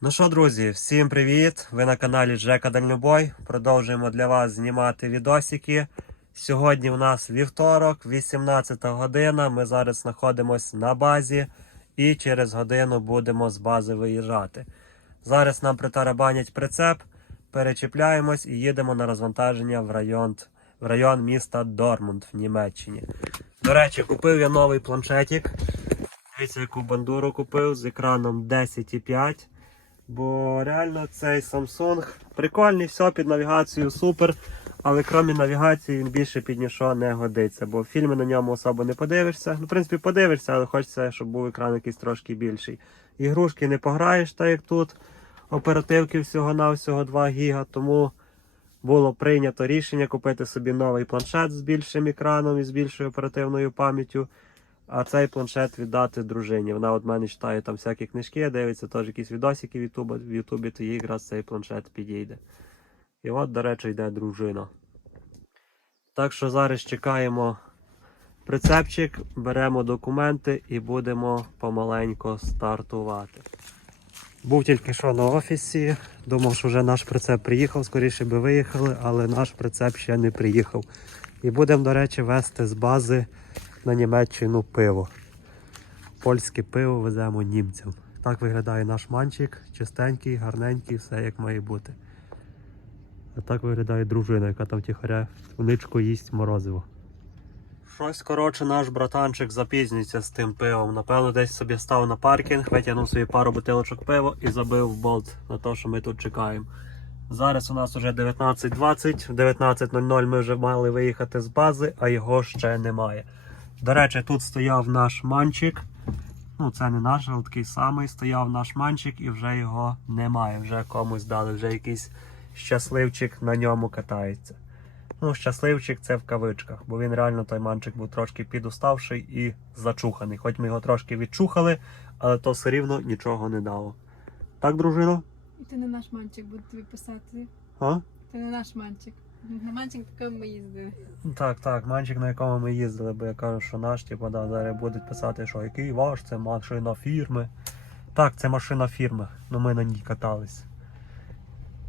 Ну що, друзі, всім привіт! Ви на каналі Джека Дальнобой. Продовжуємо для вас знімати відосики. Сьогодні в нас вівторок, 18 година. Ми зараз знаходимося на базі і через годину будемо з бази виїжджати. Зараз нам притарабанять прицеп, перечіпляємось і їдемо на розвантаження в район, в район міста Дормунд в Німеччині. До речі, купив я новий планшетик. Дивіться, яку бандуру купив з екраном 10,5. Бо реально цей Samsung прикольний, все під навігацію супер. Але крім навігації він більше під нічого не годиться, бо фільми на ньому особо не подивишся. Ну, в принципі, подивишся, але хочеться, щоб був екран якийсь трошки більший. Ігрушки не пограєш, так як тут. Оперативки всього-навсього 2 гіга, тому було прийнято рішення купити собі новий планшет з більшим екраном і з більшою оперативною пам'яттю. А цей планшет віддати дружині. Вона от мене читає там всякі книжки, дивиться теж якісь відосики в Ютубі, в Ютубі, то їй якраз цей планшет підійде. І от, до речі, йде дружина. Так що зараз чекаємо прицепчик, беремо документи і будемо помаленько стартувати. Був тільки що на офісі, думав, що вже наш прицеп приїхав, скоріше би виїхали, але наш прицеп ще не приїхав. І будемо, до речі, вести з бази на Німеччину пиво. Польське пиво веземо німцям. Так виглядає наш манчик, чистенький, гарненький, все як має бути. А так виглядає дружина, яка там тихаря вничку їсть морозиво. Щось, коротше, наш братанчик запізнюється з тим пивом. Напевно, десь собі став на паркінг, витягнув собі пару бутилочок пива і забив в болт на те, що ми тут чекаємо. Зараз у нас вже 19.20, в 19.00 ми вже мали виїхати з бази, а його ще немає. До речі, тут стояв наш манчик. Ну, це не наш, але такий самий стояв наш манчик і вже його немає. Вже комусь дали, вже якийсь щасливчик на ньому катається. Ну, щасливчик це в кавичках, бо він реально той манчик був трошки підуставший і зачуханий. Хоч ми його трошки відчухали, але то все рівно нічого не дало. Так, дружино? І ти не наш манчик, буду тобі писати. А? Ти не наш манчик. Манчик таким ми їздили. Так, так, манчик, на якому ми їздили, бо я кажу, що наш, типу, да, зараз будуть писати, що який ваш, це машина фірми. Так, це машина фірми, але ми на ній катались.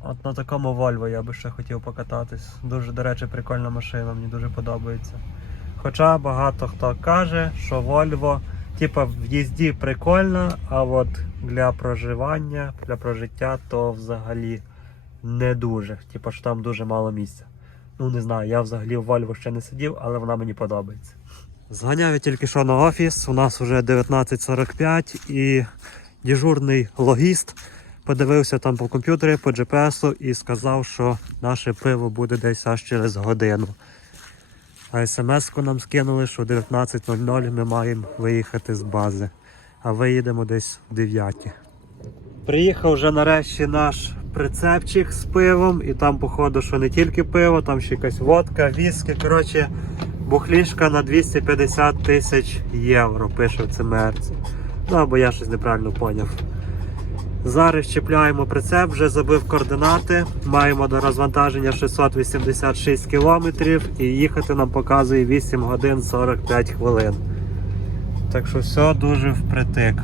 От на такому Volvo я би ще хотів покататись. Дуже, до речі, прикольна машина, мені дуже подобається. Хоча багато хто каже, що Volvo, типу, в їзді прикольна, а от для проживання, для прожиття, то взагалі не дуже. Типу, що там дуже мало місця. Ну, не знаю, я взагалі в Volvo ще не сидів, але вона мені подобається. Зганяв я тільки що на офіс, у нас вже 19.45 і дежурний логіст подивився там по комп'ютері, по GPS і сказав, що наше пиво буде десь аж через годину. А смс-ку нам скинули, що 19.00 ми маємо виїхати з бази, а виїдемо десь в 9. Приїхав вже нарешті наш прицепчик з пивом, і там, походу, що не тільки пиво, там ще якась водка, віскі. Коротше, бухлішка на 250 тисяч євро, пише в цимерці. Ну або я щось неправильно поняв. Зараз чіпляємо прицеп, вже забив координати. Маємо до розвантаження 686 кілометрів і їхати нам показує 8 годин 45 хвилин. Так що все дуже впритик.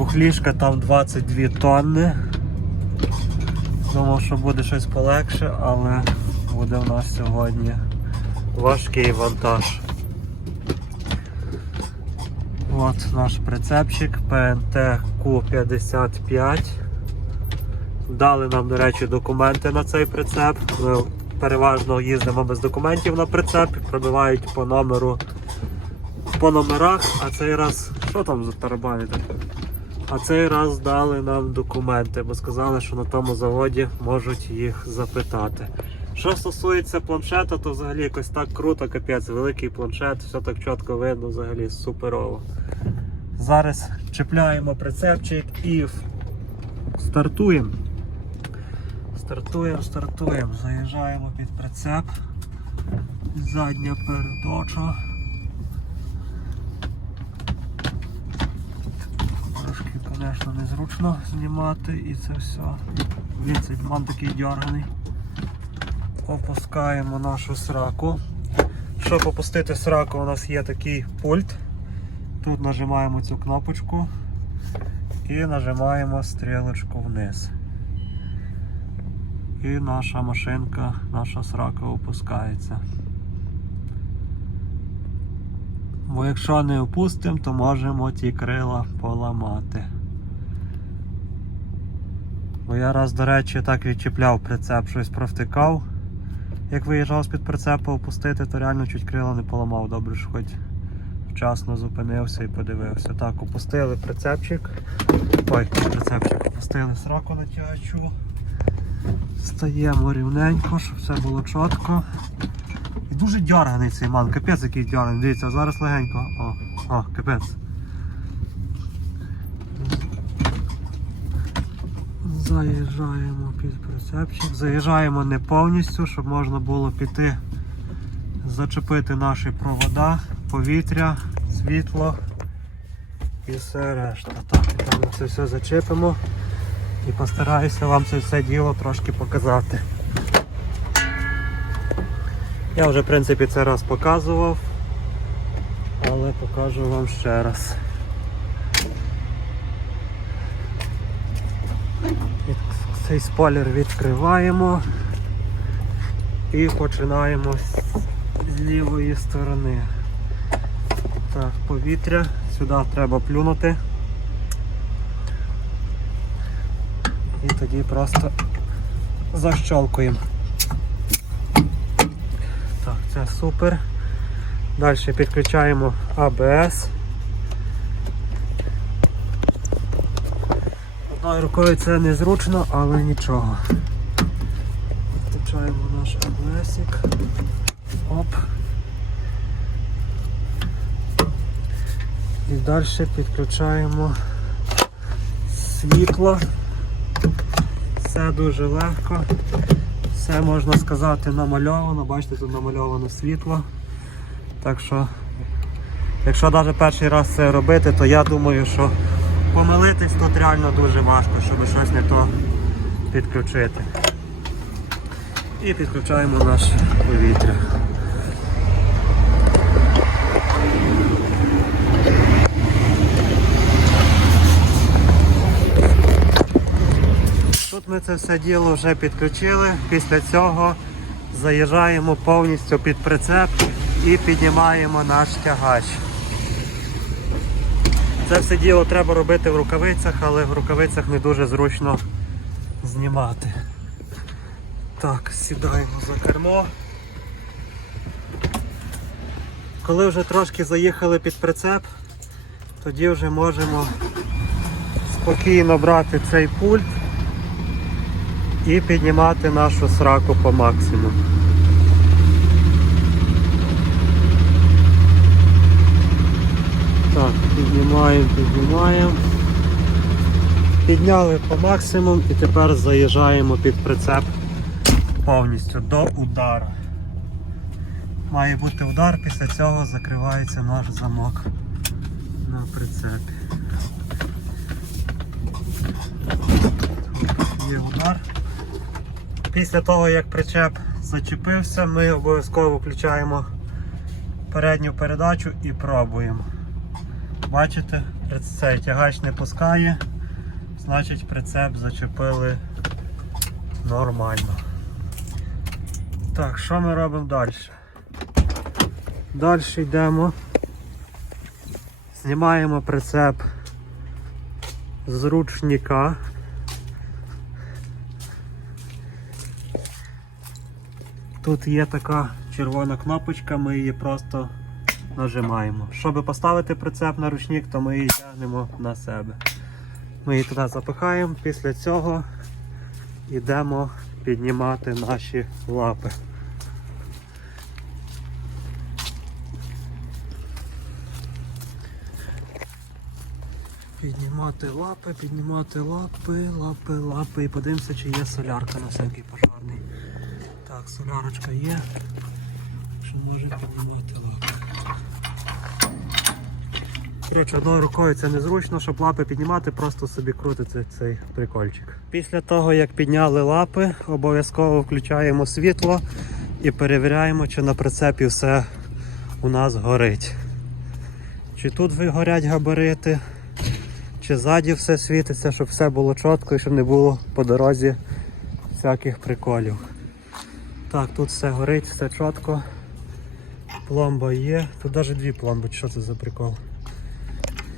Бухлішка там 22 тонни. Думав, що буде щось полегше, але буде в нас сьогодні важкий вантаж. От наш прицепчик PNT Q55. Дали нам, до речі, документи на цей прицеп. Ми переважно їздимо без документів на прицеп, пробивають по номеру по номерах, а цей раз. Що там за тарабані таке? А цей раз дали нам документи, бо сказали, що на тому заводі можуть їх запитати. Що стосується планшета, то взагалі якось так круто, капець, великий планшет, все так чітко видно, взагалі суперово. Зараз чіпляємо прицепчик і стартуємо. Стартуємо, стартуємо, заїжджаємо під прицеп. Задня передоча. Трошки, звісно, незручно знімати і це все. Дивіться, ман такий дерганий. Опускаємо нашу сраку. Щоб опустити сраку, у нас є такий пульт. Тут нажимаємо цю кнопочку І нажимаємо стрілочку вниз. І наша машинка, наша срака опускається. Бо якщо не опустимо, то можемо ті крила поламати. Бо я раз, до речі, так відчіпляв прицеп, щось провтикав. Як виїжджав з-під прицепу опустити, то реально чуть крила не поламав. Добре, що хоч вчасно зупинився і подивився. Так, опустили прицепчик. Ой, прицепчик опустили сраку натягачу. Стаємо рівненько, щоб все було чітко. І дуже дьорганий цей ман, капець який дьорганий. Дивіться, зараз легенько. О, о, капець. Заїжджаємо під прицепчик. Заїжджаємо не повністю, щоб можна було піти, зачепити наші провода, повітря, світло і все решта. Так, і там це все зачепимо і постараюся вам це все діло трошки показати. Я вже в принципі це раз показував, але покажу вам ще раз. Від- Цей спойлер відкриваємо і починаємо з- лівої сторони. Так, повітря. Сюди треба плюнути. І тоді просто защолкуємо. Так, це супер. Далі підключаємо ABS. Рукою це незручно, але нічого. Підключаємо наш ABS. Оп. І далі підключаємо світло. Все дуже легко. Все можна сказати намальовано. Бачите, тут намальовано світло. Так що, якщо навіть перший раз це робити, то я думаю, що помилитись тут реально дуже важко, щоб щось не то підключити. І підключаємо наше повітря. Тут ми це все діло вже підключили. Після цього заїжджаємо повністю під прицеп і піднімаємо наш тягач. Це все діло треба робити в рукавицях, але в рукавицях не дуже зручно знімати. Так, сідаємо за кермо. Коли вже трошки заїхали під прицеп, тоді вже можемо спокійно брати цей пульт і піднімати нашу сраку по максимуму. Так, піднімаємо, піднімаємо. Підняли по максимуму і тепер заїжджаємо під прицеп повністю до удару. Має бути удар, після цього закривається наш замок на прицепі. Є удар. Після того, як причеп зачепився, ми обов'язково включаємо передню передачу і пробуємо. Бачите, цей тягач не пускає, значить прицеп зачепили нормально. Так, що ми робимо далі? Далі йдемо, знімаємо прицеп з ручника. Тут є така червона кнопочка, ми її просто нажимаємо. Щоб поставити прицеп на ручник, то ми її тягнемо на себе. Ми її туди запихаємо, після цього йдемо піднімати наші лапи. Піднімати лапи, піднімати лапи, лапи, лапи. І подивимося, чи є солярка на всякий пожарний. Так, солярочка є. Що може піднімати лапи. Коротше, одною рукою це незручно, щоб лапи піднімати, просто собі крутиться цей прикольчик. Після того, як підняли лапи, обов'язково включаємо світло і перевіряємо, чи на прицепі все у нас горить. Чи тут горять габарити, чи ззаді все світиться, щоб все було чітко і щоб не було по дорозі всяких приколів. Так, тут все горить, все чітко. Пломба є. Тут навіть дві пломби, що це за прикол?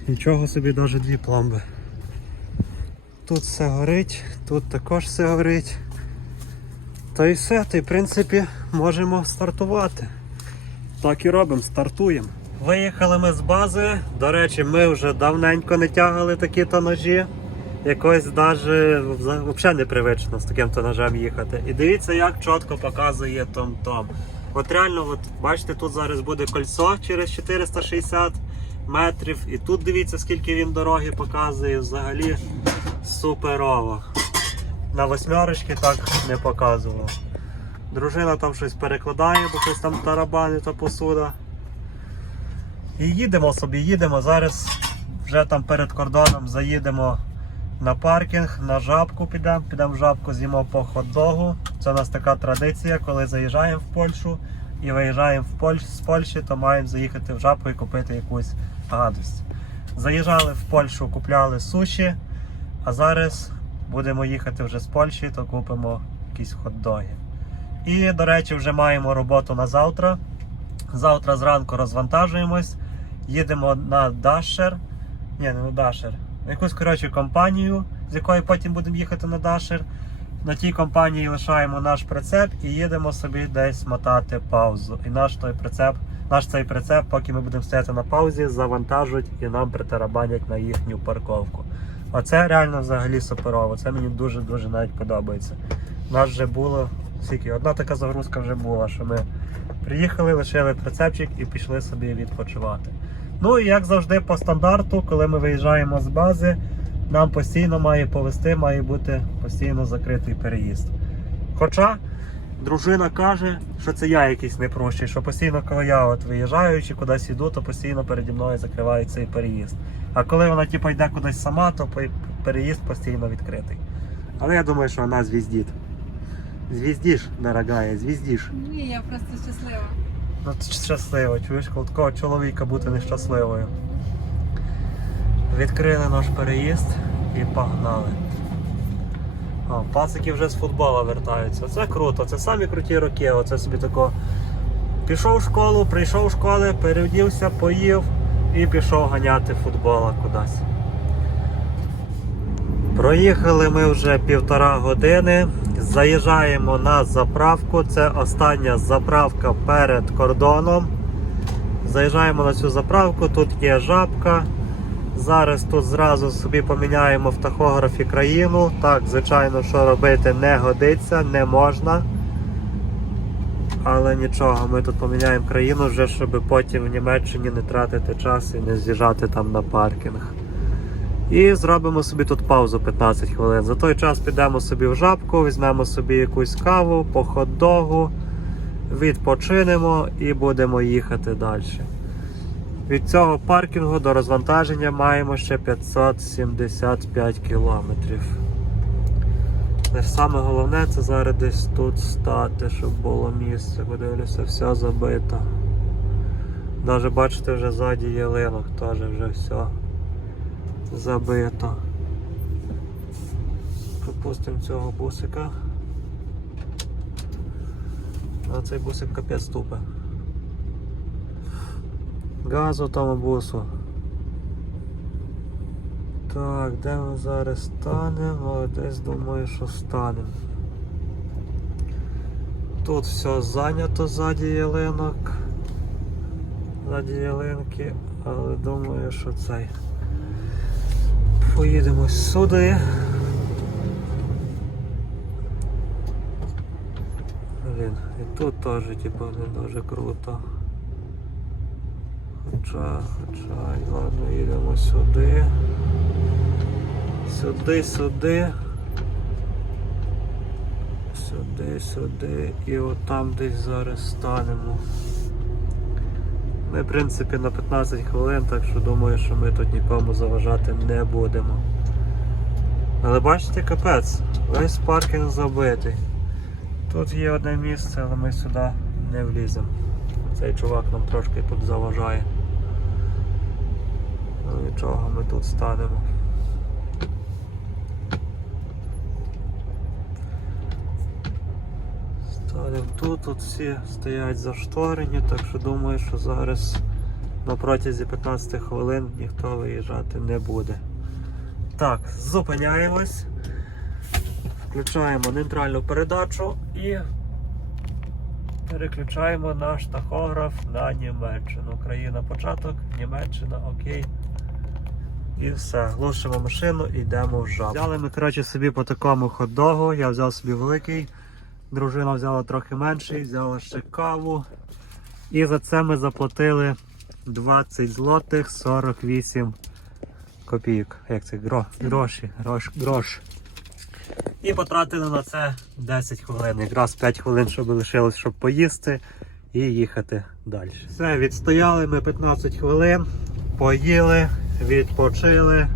Нічого собі, навіть дві пломби. Тут все горить, тут також все горить. Та і все, й в принципі можемо стартувати. Так і робимо, стартуємо. Виїхали ми з бази. До речі, ми вже давненько не тягали такі то ножі. Якось навіть взагалі непривично з таким то ножем їхати. І дивіться, як чітко показує Том-Том. От реально, от, бачите, тут зараз буде кольцо через 460 метрів. І тут дивіться, скільки він дороги показує. Взагалі суперово. На восьмерочки так не показував. Дружина там щось перекладає, бо щось там тарабани та посуда. І їдемо собі, їдемо. Зараз вже там перед кордоном заїдемо на паркінг, на жабку підемо, підемо в жабку, з'їмо по хот-догу. Це у нас така традиція, коли заїжджаємо в Польщу і виїжджаємо в Польщ, з Польщі, то маємо заїхати в жабку і купити якусь гадость. Заїжджали в Польщу, купляли суші, а зараз будемо їхати вже з Польщі, то купимо якісь хот-доги. І, до речі, вже маємо роботу на завтра. Завтра зранку розвантажуємось, їдемо на Дашер. Ні, не на Дашер. Якусь коротше компанію, з якої потім будемо їхати на Дашер. На тій компанії лишаємо наш прицеп і їдемо собі десь мотати паузу. І наш той прицеп, наш цей прицеп, поки ми будемо стояти на паузі, завантажують і нам притарабанять на їхню парковку. Оце реально взагалі суперово. Це мені дуже-дуже навіть подобається. У нас вже було скільки, одна така загрузка вже була, що ми приїхали, лишили прицепчик і пішли собі відпочивати. Ну і як завжди по стандарту, коли ми виїжджаємо з бази, нам постійно має повести, має бути постійно закритий переїзд. Хоча дружина каже, що це я якийсь непрощий, що постійно, коли я от виїжджаю чи кудись йду, то постійно переді мною закривають цей переїзд. А коли вона типу, йде кудись сама, то переїзд постійно відкритий. Але я думаю, що вона звіздить. Звіздіш, дорогая, звіздіш. Ні, я просто щаслива. Ну щаслива, чуєш, коли такого чоловіка бути нещасливою. Відкрили наш переїзд і погнали. О, пацики вже з футбола вертаються. Це круто, це самі круті роки. Оце собі тако. Пішов в школу, прийшов з школи, перевдівся, поїв і пішов ганяти футбола кудись. Проїхали ми вже півтора години. Заїжджаємо на заправку. Це остання заправка перед кордоном. Заїжджаємо на цю заправку, тут є жабка. Зараз тут зразу собі поміняємо в тахографі країну. Так, звичайно, що робити не годиться, не можна. Але нічого, ми тут поміняємо країну вже, щоб потім в Німеччині не тратити час і не з'їжджати там на паркінг. І зробимо собі тут паузу 15 хвилин. За той час підемо собі в жабку, візьмемо собі якусь каву по відпочинемо і будемо їхати далі. Від цього паркінгу до розвантаження маємо ще 575 кілометрів. Саме головне це зараз десь тут стати, щоб було місце. Подивлюся, все забито. Навіть бачите, вже ззаді ялинок теж вже все забито. Пропустимо цього бусика. А цей бусик капець тупе. Газу тому бусу. Так, де ми зараз станемо? Десь думаю, що станемо. Тут все зайнято ззаді ялинок. Ззаді ялинки, але думаю, що цей. Поїдемо сюди. Блін, і тут теж типу не дуже круто. Хоча, хоча, і ладно, їдемо сюди. Сюди, сюди. Сюди, сюди і от там десь зараз станемо. Ми, в принципі, на 15 хвилин, так що думаю, що ми тут нікому заважати не будемо. Але бачите, капець, весь паркінг забитий. Тут є одне місце, але ми сюди не вліземо. Цей чувак нам трошки тут заважає. Ну нічого, ми тут станемо. Станемо тут, тут всі стоять зашторені, так що думаю, що зараз на протязі 15 хвилин ніхто виїжджати не буде. Так, зупиняємось, включаємо нейтральну передачу і переключаємо наш тахограф на Німеччину. Країна початок, Німеччина окей. І все, глушимо машину і йдемо в жаб. Взяли ми коротше, собі по такому хот-догу, я взяв собі великий, дружина взяла трохи менший, взяла ще каву. І за це ми заплатили 20 злотих 48 копійок. Як це? Гро, гроші, грош, грош. І потратили на це 10 хвилин. Якраз 5 хвилин, щоб лишилось, щоб поїсти і їхати далі. Все, відстояли ми 15 хвилин, поїли, відпочили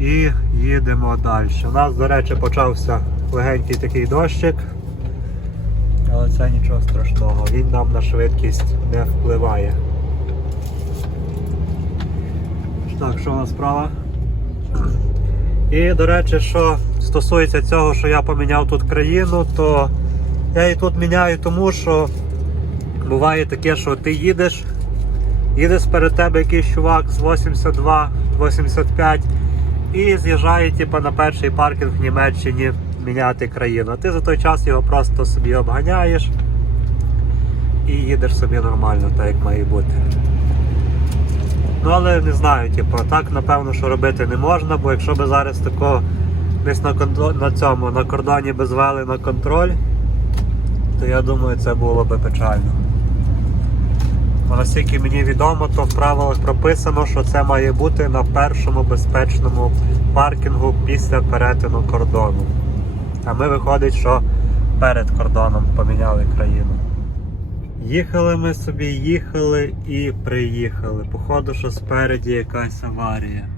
і їдемо далі. У нас, до речі, почався легенький такий дощик. Але це нічого страшного, він нам на швидкість не впливає. Так, що у нас справа? І, до речі, що стосується цього, що я поміняв тут країну, то я її тут міняю тому, що буває таке, що ти їдеш, їдеш перед тебе якийсь чувак з 82-85 і з'їжджає типу, на перший паркінг в Німеччині міняти країну. А ти за той час його просто собі обганяєш і їдеш собі нормально, так як має бути. Ну але не знаю, типу, так напевно, що робити не можна, бо якщо би зараз такого десь на, на цьому на кордоні би звели на контроль, то я думаю, це було би печально. А наскільки мені відомо, то в правилах прописано, що це має бути на першому безпечному паркінгу після перетину кордону. А ми виходить, що перед кордоном поміняли країну. Їхали ми собі, їхали і приїхали. Походу, що спереді якась аварія.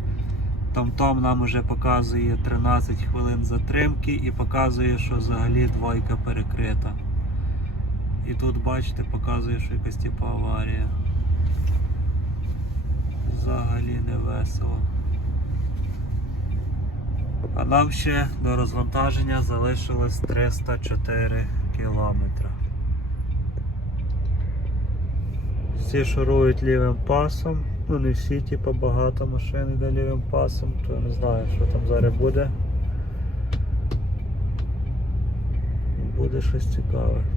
Том-том нам вже показує 13 хвилин затримки і показує, що взагалі двойка перекрита. І тут, бачите, показує, що якась типу аварія. Взагалі не весело. А нам ще до розвантаження залишилось 304 кілометри. Всі шурують лівим пасом. Ну не всі, типу багато машин йде лівим пасом, то не знаю, що там зараз буде. Буде щось цікаве.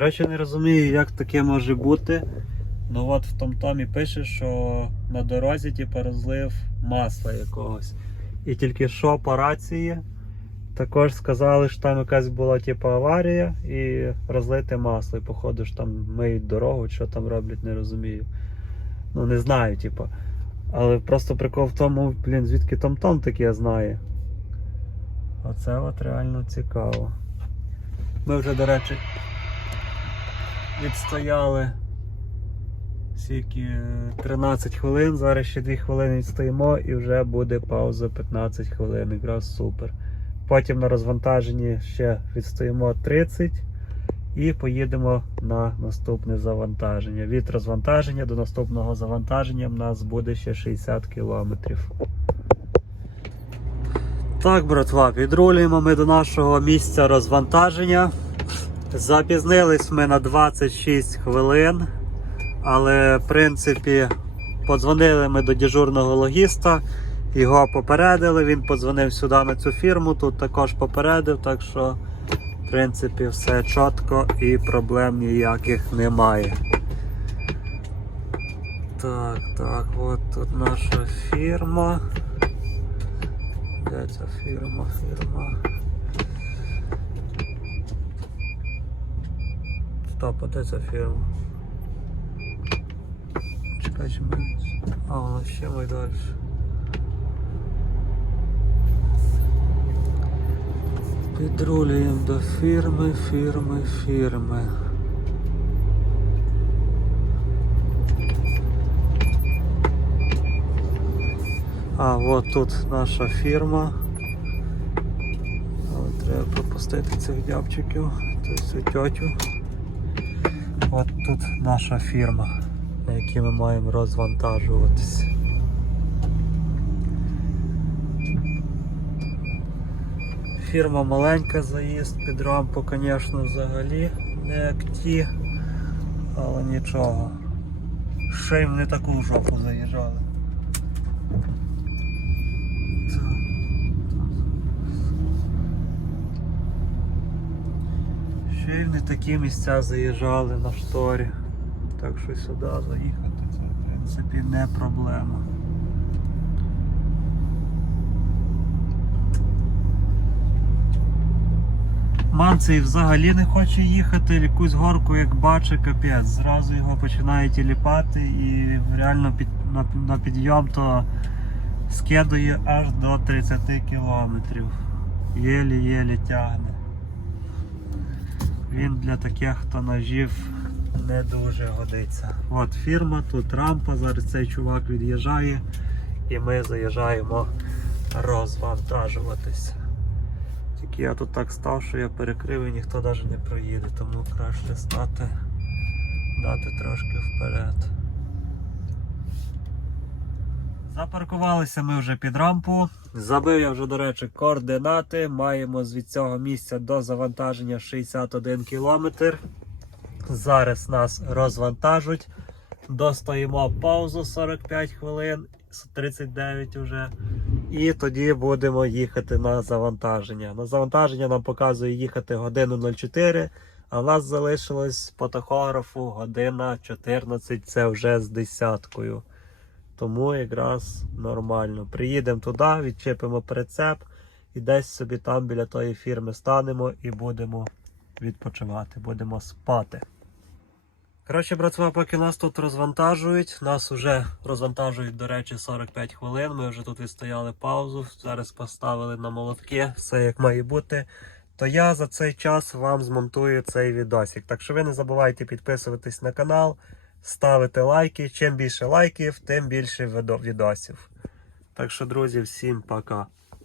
Коротше, не розумію, як таке може бути. Ну от в том-томі пише, що на дорозі типу, розлив масла якогось. І тільки що по рації також сказали, що там якась була типу, аварія і розлите масло. І походу ж там миють дорогу, що там роблять, не розумію. Ну не знаю, типу. Але просто прикол в тому, блін, звідки том-том таке знає. Оце от реально цікаво. Ми вже, до речі, відстояли скільки 13 хвилин, зараз ще 2 хвилини відстоїмо і вже буде пауза 15 хвилин, якраз супер. Потім на розвантаженні ще відстоїмо 30 і поїдемо на наступне завантаження. Від розвантаження до наступного завантаження в нас буде ще 60 кілометрів. Так, братва, підрулюємо ми до нашого місця розвантаження. Запізнились ми на 26 хвилин, але в принципі подзвонили ми до дежурного логіста, його попередили, він подзвонив сюди на цю фірму, тут також попередив, так що в принципі все чітко і проблем ніяких немає. Так, так, от тут наша фірма. Де ця фірма? Фірма. Стоп, а де ця фірма? Чекай, чи ми... А. Підрулюємо до фірми, фірми, фірми. А, от тут наша фірма. Треба пропустити цих дябчиків, тобто тьотю. Тут наша фірма, на якій ми маємо розвантажуватись. Фірма маленька, заїзд під рампу, звісно, взагалі не як ті, але нічого. Ще їм не таку жопу заїжджали. Не такі місця заїжджали на шторі. Так що сюди заїхати це в принципі не проблема. Манцей взагалі не хоче їхати, якусь горку, як бачить, капець. Зразу його починає тіліпати і реально під, на, на підйом то скидує аж до 30 кілометрів. Єлі-єлі тягне. Він для таких тонажів не дуже годиться. От фірма, тут рампа, зараз цей чувак від'їжджає і ми заїжджаємо розвантажуватись. Тільки я тут так став, що я перекрив і ніхто навіть не проїде, тому краще стати, дати трошки вперед. Запаркувалися ми вже під рампу. Забив я вже, до речі, координати. Маємо від цього місця до завантаження 61 км. Зараз нас розвантажуть. Достоїмо паузу 45 хвилин, 39 вже. І тоді будемо їхати на завантаження. На завантаження нам показує їхати годину 04, а в нас залишилось по тахографу година 14, це вже з десяткою. Тому якраз нормально. Приїдемо туди, відчепимо прицеп і десь собі там біля тої фірми станемо і будемо відпочивати, будемо спати. Коротше, братва, поки нас тут розвантажують, нас вже розвантажують, до речі, 45 хвилин. Ми вже тут відстояли паузу, зараз поставили на молотки, все як має бути. То я за цей час вам змонтую цей відосик. Так що ви не забувайте підписуватись на канал, ставити лайки. Чим більше лайків, тим більше відосів. Так що, друзі, всім пока.